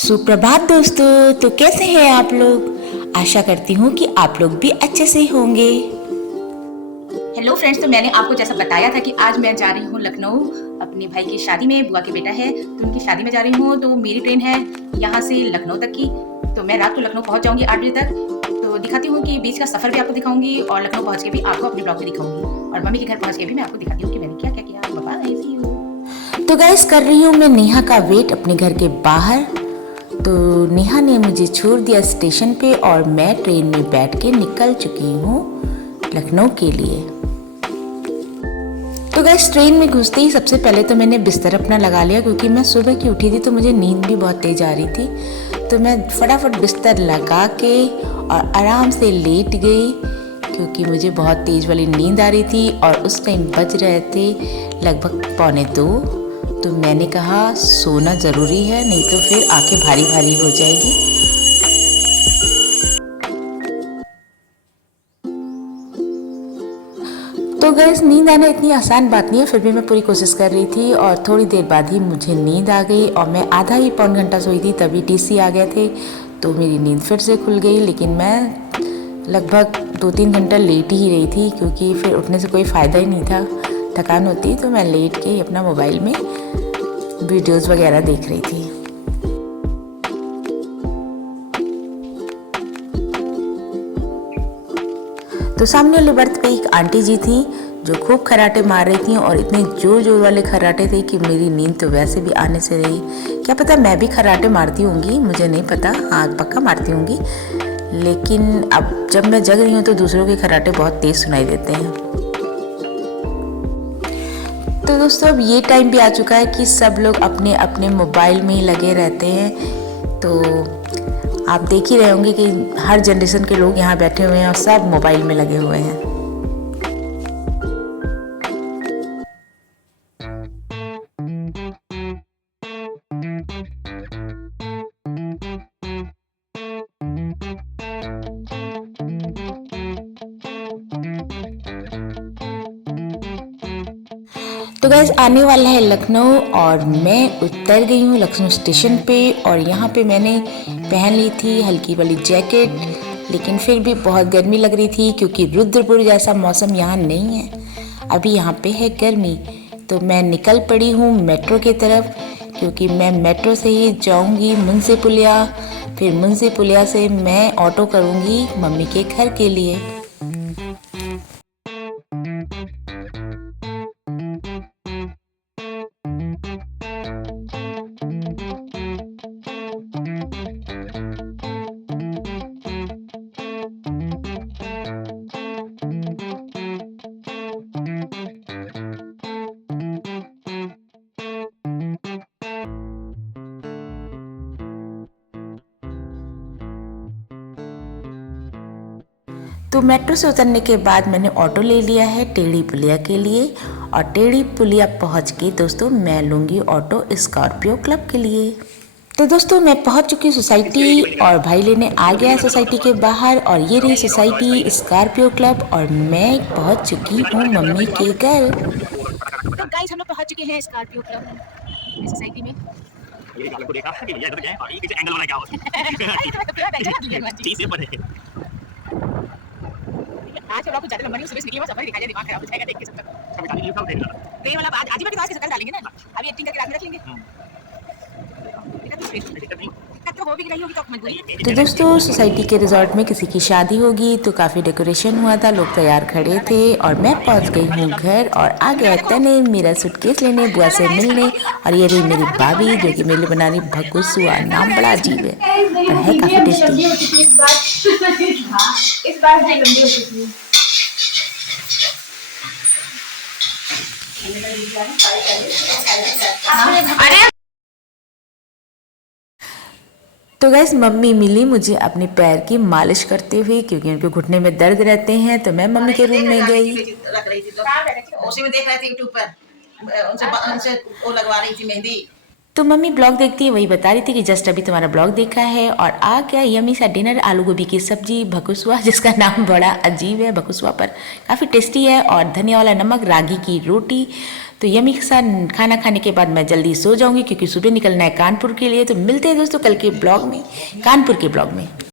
सुप्रभात दोस्तों। तो कैसे हैं आप लोग? आशा करती हूँ कि आप लोग भी अच्छे से होंगे। हेलो फ्रेंड्स, तो मैंने आपको जैसा बताया था कि आज मैं जा रही हूँ लखनऊ अपने भाई की शादी में। बुआ के बेटा है तो उनकी शादी में जा रही हूँ। तो मेरी ट्रेन है यहाँ से लखनऊ तक की। तो मैं रात को लखनऊ पहुँच जाऊँगी 8 बजे तक। तो दिखाती हूँ कि बीच का सफ़र भी आपको दिखाऊंगी और लखनऊ पहुँच के भी आपको अपने ब्लॉग में दिखाऊंगी और मम्मी के घर पहुँच के भी मैं आपको दिखाती हूँ कि मैंने क्या क्या किया। बाबा ऐसी हूँ। तो गाइस, कर रही हूँ मैं नेहा का वेट अपने घर के बाहर। तो नेहा ने मुझे छोड़ दिया स्टेशन पे और मैं ट्रेन में बैठ के निकल चुकी हूँ लखनऊ के लिए। तो गाइस, ट्रेन में घुसते ही सबसे पहले तो मैंने बिस्तर अपना लगा लिया, क्योंकि मैं सुबह की उठी थी तो मुझे नींद भी बहुत तेज आ रही थी। तो मैं फटाफट बिस्तर लगा के और आराम से लेट गई, क्योंकि मुझे बहुत तेज वाली नींद आ रही थी और उस टाइम बज रहे थे लगभग 1:45। तो मैंने कहा सोना ज़रूरी है, नहीं तो फिर आंखें भारी भारी हो जाएगी। तो गैस, नींद आना इतनी आसान बात नहीं है, फिर भी मैं पूरी कोशिश कर रही थी और थोड़ी देर बाद ही मुझे नींद आ गई और मैं आधा ही पौन घंटा सोई थी, तभी टीसी आ गए थे तो मेरी नींद फिर से खुल गई। लेकिन मैं लगभग 2-3 घंटा लेट ही रही थी, क्योंकि फिर उठने से कोई फ़ायदा ही नहीं था, थकान होती। तो मैं लेट के अपना मोबाइल में वीडियोज़ वगैरह देख रही थी। तो सामने वाले बर्थ पे एक आंटी जी थी जो खूब खर्राटे मार रही थी और इतने जोर जोर वाले खर्राटे थे कि मेरी नींद तो वैसे भी आने से रही। क्या पता मैं भी खर्राटे मारती होंगी, मुझे नहीं पता। हाँ, पक्का मारती होंगी। लेकिन अब जब मैं जग रही हूँ तो दूसरों के खर्राटे बहुत तेज सुनाई देते हैं। तो दोस्तों, अब ये टाइम भी आ चुका है कि सब लोग अपने अपने मोबाइल में ही लगे रहते हैं। तो आप देख ही रहे होंगे कि हर जनरेशन के लोग यहाँ बैठे हुए हैं और सब मोबाइल में लगे हुए हैं। तो गैस, आने वाला है लखनऊ और मैं उतर गई हूँ लखनऊ स्टेशन पे। और यहाँ पे मैंने पहन ली थी हल्की वाली जैकेट, लेकिन फिर भी बहुत गर्मी लग रही थी, क्योंकि रुद्रपुर जैसा मौसम यहाँ नहीं है। अभी यहाँ पे है गर्मी। तो मैं निकल पड़ी हूँ मेट्रो की तरफ, क्योंकि मैं मेट्रो से ही जाऊँगी मुंशी पुलिया। फिर मुंशी पुलिया से मैं ऑटो करूँगी मम्मी के घर के लिए। तो मेट्रो से उतरने के बाद मैंने ऑटो ले लिया है टेढ़ी पुलिया के लिए। और टेढ़ी पुलिया पहुंच के दोस्तों मैं लूँगी ऑटो स्कॉर्पियो क्लब के लिए। तो दोस्तों, मैं पहुंच चुकी सोसाइटी और भाई लेने आ गया सोसाइटी के बाहर। और ये रही सोसाइटी स्कॉर्पियो क्लब और मैं पहुंच चुकी हूँ मम्मी के घर। तो गाइस, हम लोग पहुँच चुके हैं स्कॉर्पियो क्लब सोसाइटी में। ये को देखा कि भैया इधर गए और ये पीछे एंगल वाला क्या होता है 30 से ऊपर है। आज हम आपको ज्यादा लंबा नहीं, सुबह से निकले बस, दिखाई दिमाग खराब हो जाएगा देख के सब तक। कभी गाड़ी लिखा देख लेना। ट्रेन वाला आज ही के शक्ल डालेंगे ना, अभी एक्टिंग करके रात में रख लेंगे। तो दोस्तों, सोसाइटी के रिजॉर्ट में किसी की शादी होगी तो काफ़ी डेकोरेशन हुआ था, लोग तैयार खड़े थे और मैं पहुंच गई हूँ घर। और आ गया तने मेरा सूटकेस लेने, बुआ से मिलने। और ये रही मेरी भाभी जो कि मेरे लिए बना रही भगुसुआ। नाम बड़ा अजीब है पर है काफ़ी टेस्टी। अरे तो गैस, मम्मी मिली मुझे अपने पैर की मालिश करते हुए, क्योंकि उनके घुटने में दर्द रहते हैं। तो मैं मम्मी के रूम में गई। रख रही थी तो उसी में देख रही थी यूट्यूब पर, उनसे वो लगवा रही थी मेहंदी। तो मम्मी ब्लॉग देखती है, वही बता रही थी कि जस्ट अभी तुम्हारा ब्लॉग देखा है और आ गया यमी सा डिनर, आलू गोभी की सब्जी भगुसुआ, जिसका नाम बड़ा अजीब है भगुसुआ पर काफ़ी टेस्टी है, और धनिया वाला नमक, रागी की रोटी। तो यमी के साथ खाना खाने के बाद मैं जल्दी सो जाऊंगी क्योंकि सुबह निकलना है कानपुर के लिए। तो मिलते हैं दोस्तों कल के ब्लॉग में, कानपुर के ब्लॉग में।